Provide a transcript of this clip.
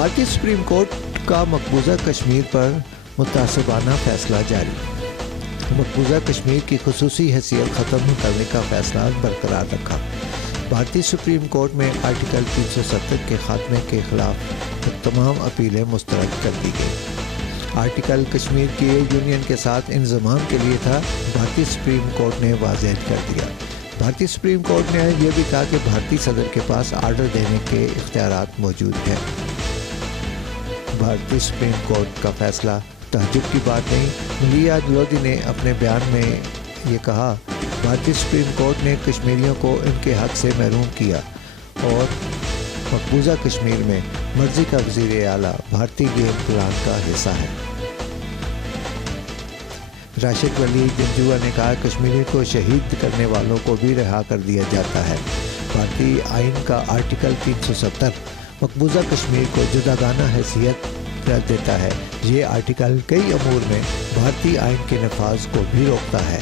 بھارتی supreme court کا مقبوضہ کشمیر پر متعصبانہ فیصلہ جاری۔ مقبوضہ کشمیر کی خصوصی حیثیت ختم کرنے کا فیصلہ برقرار رکھا۔ بھارتی سپریم کورٹ میں آرٹیکل 370 کے خاتمے کے خلاف تمام اپیلیں مسترد کر دی گئی۔ آرٹیکل کشمیر کی یونین کے ساتھ انضمام کے لیے تھا، بھارتی سپریم کورٹ نے واضح کر دیا۔ بھارتی سپریم کورٹ نے یہ بھی کہا کہ بھارتی صدر کے پاس آرڈر دینے کے اختیارات موجود ہیں۔ بھارتی سپریم کورٹ کا فیصلہ تعجب کی بات نہیں۔ ملیح لودھی نے اپنے بیان میں یہ کہا، بھارتی سپریم کورٹ نے کشمیریوں کو ان کے حق سے محروم کیا اور مقبوضہ کشمیر میں مرضی کا وزیر اعلیٰ بھارتی گیم پلان کا حصہ ہے۔ راشد ولی جنجوعہ نے کہا، کشمیری کو شہید کرنے والوں کو بھی رہا کر دیا جاتا ہے۔ بھارتی آئین کا آرٹیکل 370 مقبوضہ کشمیر کو جداگانہ حیثیت دیتا ہے۔ یہ آرٹیکل کئی امور میں بھارتی آئین کے نفاذ کو بھی روکتا ہے۔